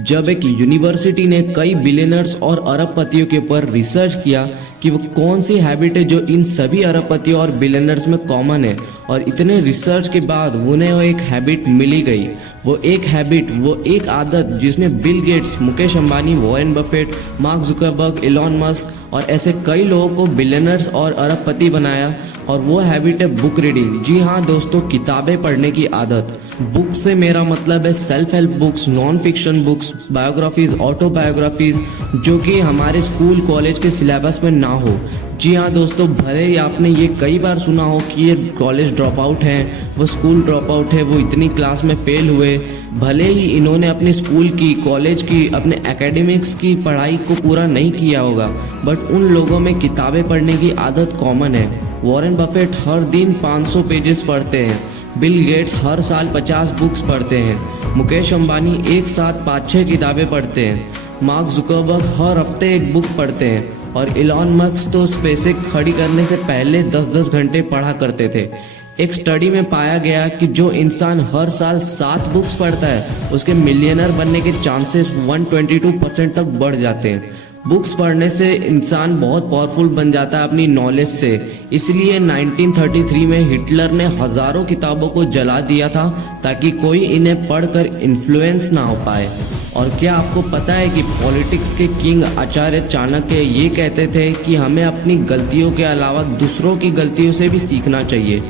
जब एक यूनिवर्सिटी ने कई बिलियनर्स और अरबपतियों के ऊपर रिसर्च किया कि वो कौन सी हैबिट है जो इन सभी अरबपतियों और बिलियनर्स में कॉमन है, और इतने रिसर्च के बाद उन्हें वो एक हैबिट मिली गई। वो एक आदत जिसने Bill Gates, Mukesh Ambani, Warren Buffett, mark Zuckerberg, Elon Musk और ऐसे कई लोगों को बिलियनर्स और अरबपति बनाया, और वो हैबिट है बुक रीडिंग। जी हाँ दोस्तों, किताबें पढ़ने की आदत। बुक से मेरा मतलब है self help books, non fiction books, biographies, autobiographies, जो कि हमारे स्कूल कॉलेज के सिलेबस में ना हो। जी हाँ दोस्तों, भले ही आपने ये कई बार सुना हो कि ये कॉलेज ड्रॉप आउट हैं, वो स्कूल ड्रॉप आउट है, वो इतनी क्लास में फेल हुए। भले ही इन्होंने अपने स्कूल की, कॉलेज की, अपने एकेडमिक्स की पढ़ाई को पूरा नहीं किया होगा, बट उन लोगों में किताबें पढ़ने की आदत कॉमन है। वॉरेन बफेट हर दिन 500 पेजेस पढ़ते हैं। बिल गेट्स हर साल 50 बुक्स पढ़ते हैं। मुकेश अंबानी एक साथ 5-6 किताबें पढ़ते हैं। मार्क जुकरबर्ग हर हफ्ते एक बुक पढ़ते हैं, और एलॉन मस्क तो स्पेसएक्स खड़ी करने से पहले 10-10 घंटे पढ़ा करते थे। एक स्टडी में पाया गया कि जो इंसान हर साल 7 बुक्स पढ़ता है, उसके मिलियनर बनने के चांसेस 122% तक बढ़ जाते हैं। बुक्स पढ़ने से इंसान बहुत पावरफुल बन जाता है अपनी नॉलेज से। इसलिए 1933 में हिटलर ने हजारों किताबों को जला दिया था ताकि कोई इन्हें पढ़कर इन्फ्लुएंस ना हो पाए। और क्या आपको पता है कि पॉलिटिक्स के किंग आचार्य चाणक्य ये कहते थे कि हमें अपनी गलतियों के अलावा दूसरों की गलतियों से भी सीखना चाहिए।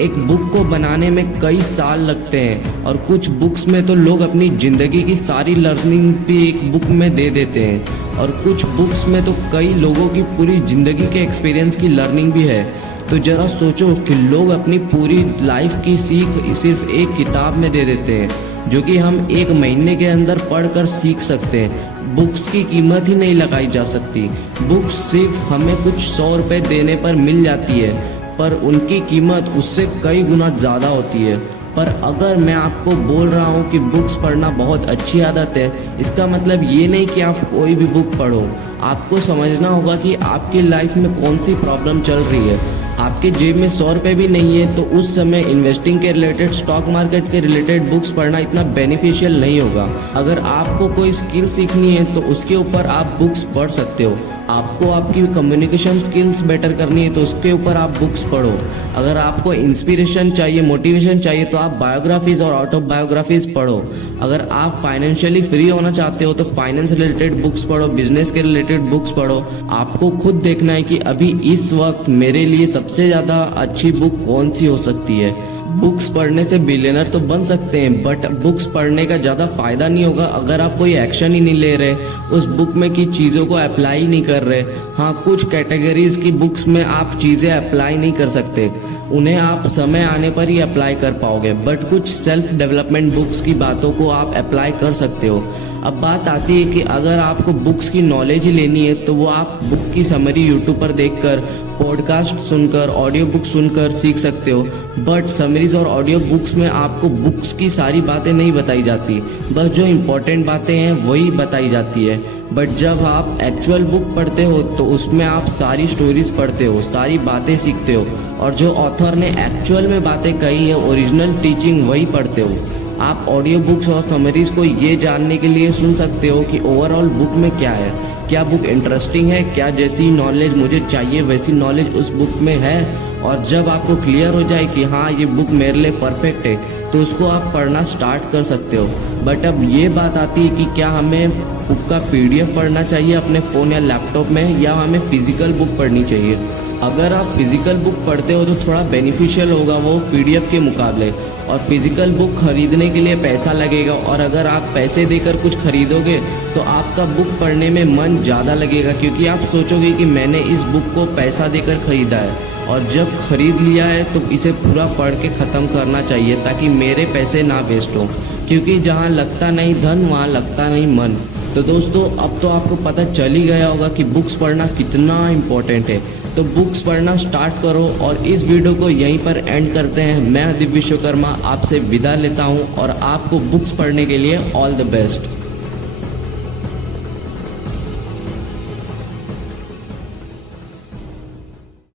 एक बुक को बनाने में कई साल लगते हैं, और कुछ बुक्स में तो लोग अपनी ज़िंदगी की सारी लर्निंग भी एक बुक में दे देते हैं, और कुछ बुक्स में तो कई लोगों की पूरी ज़िंदगी के एक्सपीरियंस की लर्निंग भी है। तो ज़रा सोचो कि लोग अपनी पूरी लाइफ की सीख सिर्फ एक किताब में दे देते हैं, जो कि हम 1 महीने के अंदर पढ़कर सीख सकते हैं। बुक्स की कीमत ही नहीं लगाई जा सकती। बुक्स सिर्फ हमें कुछ 100 रुपये देने पर मिल जाती है, पर उनकी कीमत उससे कई गुना ज़्यादा होती है। पर अगर मैं आपको बोल रहा हूँ कि बुक्स पढ़ना बहुत अच्छी आदत है, इसका मतलब ये नहीं कि आप कोई भी बुक पढ़ो। आपको समझना होगा कि आपकी लाइफ में कौन सी प्रॉब्लम चल रही है। आपके जेब में 100 रुपये भी नहीं है तो उस समय इन्वेस्टिंग के रिलेटेड, स्टॉक मार्केट के रिलेटेड बुक्स पढ़ना इतना बेनिफिशियल नहीं होगा। अगर आपको कोई स्किल सीखनी है तो उसके ऊपर आप बुक्स पढ़ सकते हो। आपको आपकी कम्युनिकेशन स्किल्स बेटर करनी है तो उसके ऊपर आप बुक्स पढ़ो। अगर आपको इंस्पिरेशन चाहिए, मोटिवेशन चाहिए, तो आप बायोग्राफीज और ऑटोबायोग्राफीज पढ़ो। अगर आप फाइनेंशियली फ्री होना चाहते हो तो फाइनेंस रिलेटेड बुक्स पढ़ो, बिजनेस के रिलेटेड बुक्स पढ़ो। आपको खुद देखना है कि अभी इस वक्त मेरे लिए सबसे ज़्यादा अच्छी बुक कौन सी हो सकती है। बुक्स पढ़ने से बिलियनर तो बन सकते हैं, बट बुक्स पढ़ने का ज़्यादा फायदा नहीं होगा अगर आप कोई एक्शन ही नहीं ले रहे, उस बुक में की चीज़ों को अप्लाई नहीं कर रहे। हाँ, कुछ कैटेगरीज की बुक्स में आप चीज़ें अप्लाई नहीं कर सकते, उन्हें आप समय आने पर ही अप्लाई कर पाओगे, बट कुछ सेल्फ डेवलपमेंट बुक्स की बातों को आप अप्लाई कर सकते हो। अब बात आती है कि अगर आपको बुक्स की नॉलेज ही लेनी है तो वो आप बुक की समरी यूट्यूब पर देखकर, पॉडकास्ट सुनकर, ऑडियो बुक सुनकर सीख सकते हो। बट समरीज और ऑडियो बुक्स में आपको बुक्स की सारी बातें नहीं बताई जाती, बस जो इम्पोर्टेंट बातें हैं वही बताई जाती है। बट जब आप एक्चुअल बुक पढ़ते हो तो उसमें आप सारी स्टोरीज पढ़ते हो, सारी बातें सीखते हो, और जो ऑथर ने एक्चुअल में बातें कही है, ओरिजिनल टीचिंग, वही पढ़ते हो। आप ऑडियो बुक्स और समरीज को ये जानने के लिए सुन सकते हो कि ओवरऑल बुक में क्या है, क्या बुक इंटरेस्टिंग है, क्या जैसी नॉलेज मुझे चाहिए वैसी नॉलेज उस बुक में है। और जब आपको क्लियर हो जाए कि हाँ ये बुक मेरे लिए परफेक्ट है, तो उसको आप पढ़ना स्टार्ट कर सकते हो। बट अब ये बात आती है कि क्या हमें बुक का PDF पढ़ना चाहिए अपने फ़ोन या लैपटॉप में, या हमें फिजिकल बुक पढ़नी चाहिए। अगर आप फिजिकल बुक पढ़ते हो तो थोड़ा बेनिफिशियल होगा वो PDF के मुकाबले, और फिजिकल बुक खरीदने के लिए पैसा लगेगा, और अगर आप पैसे देकर कुछ खरीदोगे तो आपका बुक पढ़ने में मन ज़्यादा लगेगा, क्योंकि आप सोचोगे कि मैंने इस बुक को पैसा देकर खरीदा है, और जब खरीद लिया है तो इसे पूरा पढ़ के ख़त्म करना चाहिए ताकि मेरे पैसे ना वेस्ट हो, क्योंकि जहाँ लगता नहीं धन वहाँ लगता नहीं मन। तो दोस्तों, अब तो आपको पता चल ही गया होगा कि बुक्स पढ़ना कितना इम्पोर्टेंट है। तो बुक्स पढ़ना स्टार्ट करो, और इस वीडियो को यहीं पर एंड करते हैं। मैं दिव्य विश्वकर्मा आपसे विदा लेता हूं, और आपको बुक्स पढ़ने के लिए ऑल द बेस्ट।